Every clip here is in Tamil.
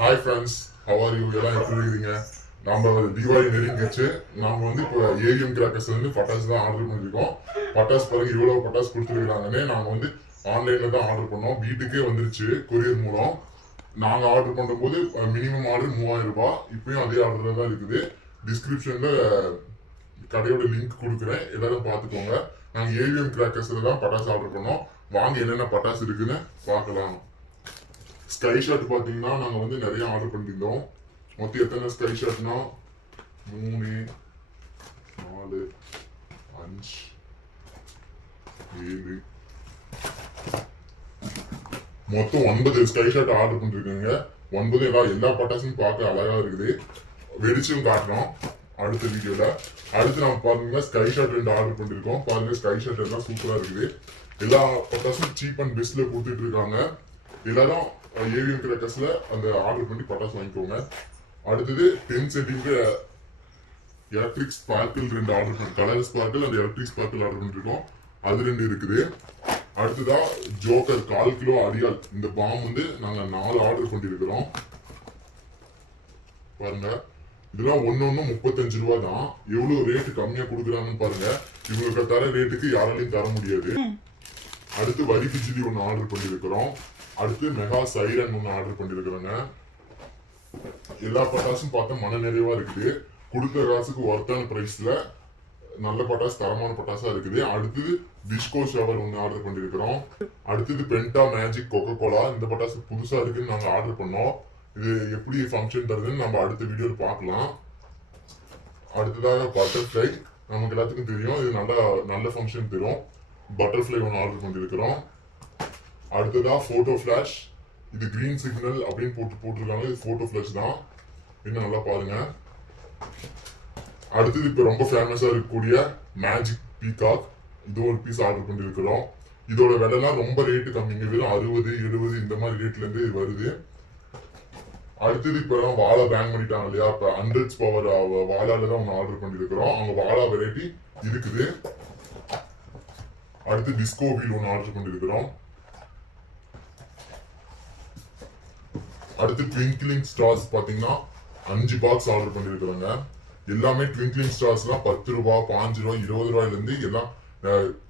Hi friends, how are you? எல்லாம் எப்படி இருக்கீங்க? நம்ம தீபாவளி நெருங்கிச்சு. நம்ம இப்போ ஏவிஎம் கிராக்கர்ஸ் பட்டாசு தான் ஆர்டர் பண்ணியிருக்கோம். பட்டாசு பாருங்க, இவ்வளவு பட்டாசு கொடுத்துருக்காங்கன்னு. நாங்கள் ஆன்லைன்ல தான் ஆர்டர் பண்ணோம். வீட்டுக்கே வந்துருச்சு கொரியர் மூலம். நாங்கள் ஆர்டர் பண்ணும்போது மினிமம் ஆர்டர் 3000 ரூபாய். இப்பயும் அதே ஆர்டர் தான் இருக்குது. டிஸ்கிரிப்ஷன்ல கடையோட லிங்க் கொடுக்குறேன், எல்லாரும் பார்த்துக்கோங்க. நாங்கள் ஏவிஎம் கிராக்கர்ஸ்ல தான் பட்டாசு ஆர்டர் பண்ணோம். வாங்க என்னென்ன பட்டாசு இருக்குன்னு பார்க்கலாம். ஸ்கை ஷாட் பார்த்தீங்கன்னா நாங்கள் நிறைய ஆர்டர் பண்ணியிருந்தோம். மொத்தம் எத்தனை ஸ்கை ஷாட்னா 3 4 5 7 மொத்தம் 9 ஸ்கை ஷாட் ஆர்டர் பண்ணிருக்கேங்க. 9 எல்லா பட்டாசும் பார்க்க அழகா இருக்குது. வெடிச்சும் காட்டுறோம் அடுத்த வீடியோல. அடுத்து நம்ம பாருங்க ஸ்கை ஷாட் 2 ஆர்டர் பண்ணிருக்கோம். பாருங்க ஸ்கை ஷாட் எல்லாம் சூப்பரா இருக்குது. எல்லா பட்டாசும் சீப் அண்ட் பெஸ்ட்ல கொடுத்துட்டு இருக்காங்க. எல்லாரும் ஏவிஎம் கிராக்கர்ஸ்ல அந்த ஆர்டர் பண்ணி பட்டாசு வாங்கிக்கோங்க. அடுத்தது 10 சென்டிமீட்டர் எலக்ட்ரிக் ஸ்பார்க்கிள் 2 ஆர்டர் பண்ணி, கலர் ஸ்பார்க்கிள் அந்த எலக்ட்ரிக் ஸ்பார்க்கிள் ஆர்டர் பண்ணிருக்கோம். அது 2 இருக்குது. அடுத்ததா ஜோக்கர் 1/4 கிலோ அடியால். இந்த பாம் நாங்க 4 ஆர்டர் பண்ணிருக்கிறோம். பாருங்க, இதெல்லாம் ஒன்னு 35 ரூபாய் தான். எவ்வளவு ரேட்டு கம்மியா கொடுக்குறாங்கன்னு பாருங்க. இவங்களுக்கு தர ரேட்டுக்கு யாராலையும் தர முடியாது. அடுத்து வரி பிஜிலி ஒன்னு ஆர்டர் பண்ணிருக்கிறோம். அடுத்து மெகா சைரன் ஒன்று ஆர்டர் பண்ணிருக்கிறோங்க. எல்லா பட்டாசும் பார்த்தா மன நிறைவா இருக்குது. கொடுத்த காசுக்கு ஒர்த்தான பிரைஸ்ல நல்ல பட்டாசு, தரமான பட்டாசா இருக்குது. அடுத்தது டிஸ்கோ ஷவர் ஒன்று ஆர்டர் பண்ணிருக்கிறோம். அடுத்தது பென்டா மேஜிக் கொக்கோ கோலா. இந்த பட்டாசு புதுசா இருக்குன்னு நாங்க ஆர்டர் பண்ணோம். இது எப்படி ஃபங்க்ஷன் தருதுன்னு நம்ம அடுத்த வீடியோல பார்க்கலாம். அடுத்ததாக பட்டர்ஃப்ளை. நமக்கு எல்லாத்துக்கும் தெரியும், இது நல்ல ஃபங்க்ஷன் தரும். பட்டர்ஃப்ளை ஒன்று ஆர்டர் பண்ணிருக்கிறோம். அடுத்ததா போட்டோ பிளாஷ். இது கிரீன் சிக்னல் அப்படின்னு போட்டிருக்காங்க. இது போட்டோ பிளாஷ் தான். இன்னும் நல்லா பாருங்க. அடுத்தது இப்ப ரொம்ப ஃபேமஸா இருக்கக்கூடிய மேஜிக் பீகாக். இது ஒரு பீஸ் ஆர்டர் பண்ணிருக்கிறோம். இதோட விலைலாம் ரொம்ப ரேட்டு கம்மிங்க. வெறும் 60 70 இந்த மாதிரி ரேட்ல இருந்து இது வருது. அடுத்தது இப்ப வாழை பேங்க் பண்ணிட்டாங்க இல்லையா? இப்ப 100 பவர் வாழால தான் ஒன்று ஆர்டர் பண்ணிருக்கிறோம். அவங்க வாழா வெரைட்டி இருக்குது. அடுத்து டிஸ்கோ வீல் ஒன்று ஆர்டர் பண்ணிருக்கிறோம். அடுத்து ட்விங்க்லிங் ஸ்டார்ஸ் பாத்தீங்கன்னா 5 பாக்ஸ் ஆர்டர் பண்ணிருக்கிறோங்க. எல்லாமே ட்விங்க்லிங் ஸ்டார்ஸ்லாம் 10 ரூபாய் 5 ரூபாய் 20 ரூபாயில இருந்து எல்லாம்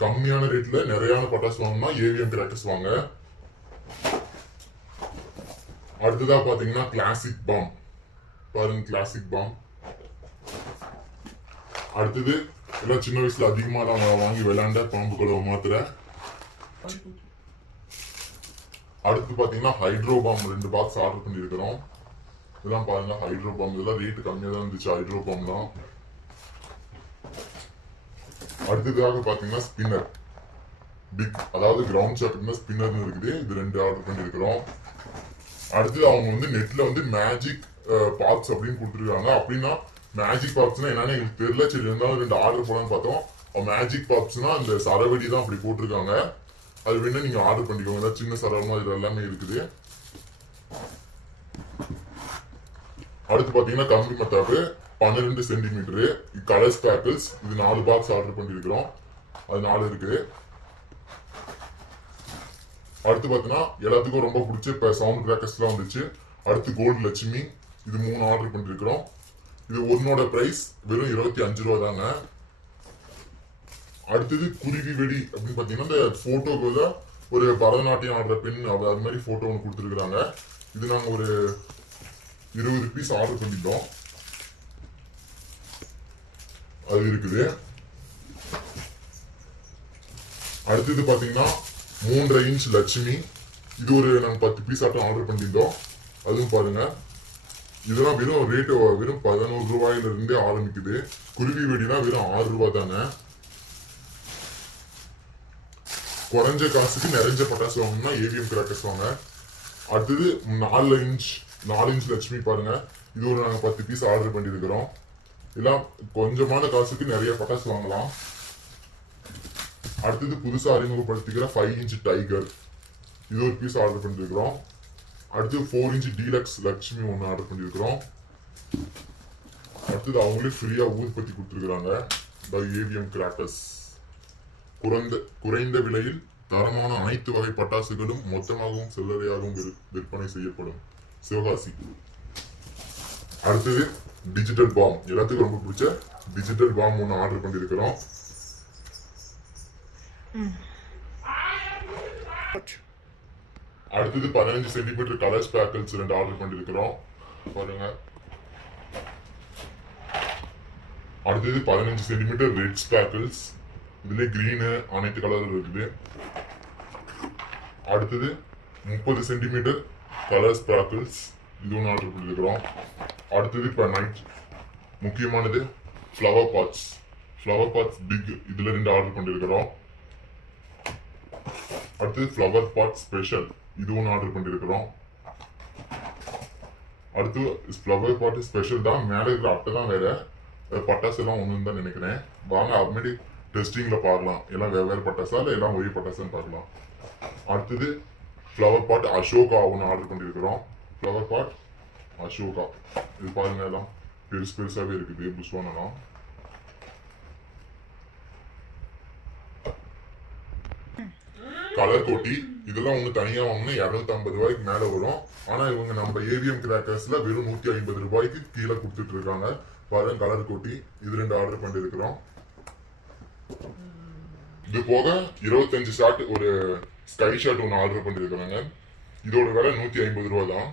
கம்மியான ரேட்ல நிறையான பட்டாசு வாங்கினா ஏவிஎம் கிராக்கர்ஸ் வாங்க. அடுத்ததா பாத்தீங்கன்னா கிளாசிக் பாம். பாருங்க கிளாசிக் பாம். அடுத்தது எல்லாம் சின்ன வயசுல அதிகமா வாங்கி விளையாண்ட பாம்பு குழவை மாத்திர. அடுத்து பாத்தீங்கன்னா ஹைட்ரோ பாம் 2 பாக்ஸ் ஆர்டர் பண்ணிருக்கிறோம். இதெல்லாம் பாருங்க ஹைட்ரோ பாம். இதெல்லாம் ரேட்டு கம்மியா தான் இருந்துச்சு. ஹைட்ரோ பாம் தான். அடுத்ததாக பாத்தீங்கன்னா ஸ்பின்னர் பிக், அதாவது கிரவுண்ட் ஷாட் ஸ்பின்னர் இருக்குது. இது 2 ஆர்டர் பண்ணிருக்கிறோம். அடுத்து அவங்க நெட்ல மேஜிக் பாக்ஸ் அப்படின்னு கொடுத்துருக்காங்க. அப்படின்னா மேஜிக் பாக்ஸ்னா என்னன்னு எங்களுக்கு தெரியல. சரி இருந்தாலும் 2 ஆர்டர் போடலான்னு பார்த்தோம். மேஜிக் பாக்ஸ்னா அந்த சரவெடி தான் அப்படி போட்டிருக்காங்க. அது வேணா நீங்க ஆர்டர் பண்ணிக்கோங்க. சின்ன சரவமா இது எல்லாமே இருக்குது. அடுத்து பாத்தீங்கன்னா கம்பி மத்தாப்பு 12 சென்டிமீட்டரு கலர் ஸ்பாக்கிள்ஸ். இது 4 பாக்ஸ் ஆர்டர் பண்ணிருக்கிறோம். அது 4 இருக்கு. அடுத்து பாத்தீங்கன்னா எல்லாத்துக்கும் ரொம்ப பிடிச்ச இப்ப சவுண்ட் கிராக்கர்ஸ் எல்லாம் வந்துச்சு. அடுத்து கோல்டு லட்சுமி. இது 3 ஆர்டர் பண்ணிருக்கிறோம். இது ஒன்னோட பிரைஸ் வெறும் 25 ரூபா தாங்க. அடுத்தது குருவி வெடி அப்படின்னு பாத்தீங்கன்னா இந்த போட்டோக்கு தான் ஒரு பரதநாட்டியம் ஆடுற பெண் அது மாதிரி போட்டோ ஒன்று கொடுத்துருக்காங்க. இது நாங்க ஒரு 20 பீஸ் ஆர்டர் பண்ணிட்டோம். அது இருக்குது. அடுத்தது பாத்தீங்கன்னா 3.5 இன்ச் லட்சுமி. இது ஒரு நாங்க 10 பீஸ் ஆட்டம் ஆர்டர் பண்ணியிருந்தோம். அதுவும் பாருங்க. இதெல்லாம் வெறும் ரேட்டு வெறும் 11 ரூபாயில இருந்தே ஆரம்பிக்குது. குருவி வெடினா வெறும் 6 ரூபாய் தானே. குறைஞ்ச காசுக்கு நிறைஞ்ச பட்டாசு வாங்கணும்னா ஏவிஎம் கிராக்கர்ஸ் வாங்க. அடுத்தது 4 இன்ச் லட்சுமி பாருங்க. இது ஒரு நாங்க 10 பீஸ் ஆர்டர் பண்ணிருக்கிறோம். எல்லாம் கொஞ்சமான காசுக்கு நிறைய பட்டாசு வாங்கலாம். அடுத்தது புதுசா அறிமுகப்படுத்திக்கிற 5 இன்ச் டைகர். இது ஒரு பீஸ் ஆர்டர் பண்ணிருக்கிறோம். அடுத்து 4 இன்ச் டீலக்ஸ் லட்சுமி ஒன்று ஆர்டர் பண்ணிருக்கிறோம். அடுத்தது அவங்களே ஃப்ரீயா ஊதுபத்தி கொடுத்துருக்காங்க. AVM crackers. குறைந்த விலையில் தரமான அனைத்து வகை பட்டாசுகளும் மொத்தமாகவும் சில்லறையாகவும் விற்பனை செய்யப்படும். சிவகாசி. அடுத்தது டிஜிட்டல் பாம், எல்லாத்துக்கும் ரொம்ப பிடிச்ச டிஜிட்டல் பாம் ஒன்று ஆர்டர் பண்ணியிருக்கிறோம். அடுத்தது 15 சென்டிமீட்டர் கலர் ஸ்பாக்கிள்ஸ் 2 ஆர்டர் பண்ணியிருக்கிறோம் பாருங்க. அடுத்தது 15 சென்டிமீட்டர் ரெட் ஸ்பாக்கிள்ஸ், இதுல கிரீனு அனைத்து கலர் இருக்குது. அடுத்தது 30 சென்டிமீட்டர் கலர் ஸ்பாக்கிள்ஸ், இது ஒன்று ஆர்டர் பண்ணியிருக்கிறோம். அடுத்தது இப்போ நைட் முக்கியமானது ஃப்ளவர் பாட்ஸ் பிக், இதுல 2 ஆர்டர் பண்ணியிருக்கிறோம். அடுத்தது ஃப்ளவர் பாட் ஸ்பெஷல், இது ஒன்று ஆர்டர் பண்ணியிருக்கிறோம். அடுத்து ஃப்ளவர் பாட் ஸ்பெஷல் தான், மேலே இருக்கிற அட்டை தான் வேற, பட்டாசு எல்லாம் ஒன்று தான் நினைக்கிறேன். வாங்க அப்புறமேட்டு டெஸ்டிங்ல பார்க்கலாம், எல்லாம் வெவ்வேறு பட்டாசா இல்லை எல்லாம் ஒரே பட்டாசான்னு பார்க்கலாம். அடுத்தது ஃப்ளவர் பாட் அசோகா ஒன்று ஆர்டர் பண்ணியிருக்கிறோம். ஃப்ளவர் பாட் அசோகா, இது பாருங்க எல்லாம் பெருசாவே இருக்குது புஷ்வானலாம். கலர் கோட்டி, இதெல்லாம் ஒன்று தனியாக வாங்கினா 250 ரூபாய்க்கு மேலே வரும். ஆனால் இவங்க நம்ம ஏவிஎம் கிராக்கர்ஸ்ல வெறும் 150 ரூபாய்க்கு கீழே கொடுத்துட்டு இருக்காங்க. பாருங்க கலர் கோட்டி, இது 2 ஆர்டர் பண்ணிருக்கிறோம். இது போக 25 ஷாட் ஒரு ஸ்கை ஷாட் ஒன்று ஆர்டர் பண்ணிருக்கிறாங்க. இதோட விலை 150 ரூபா தான்.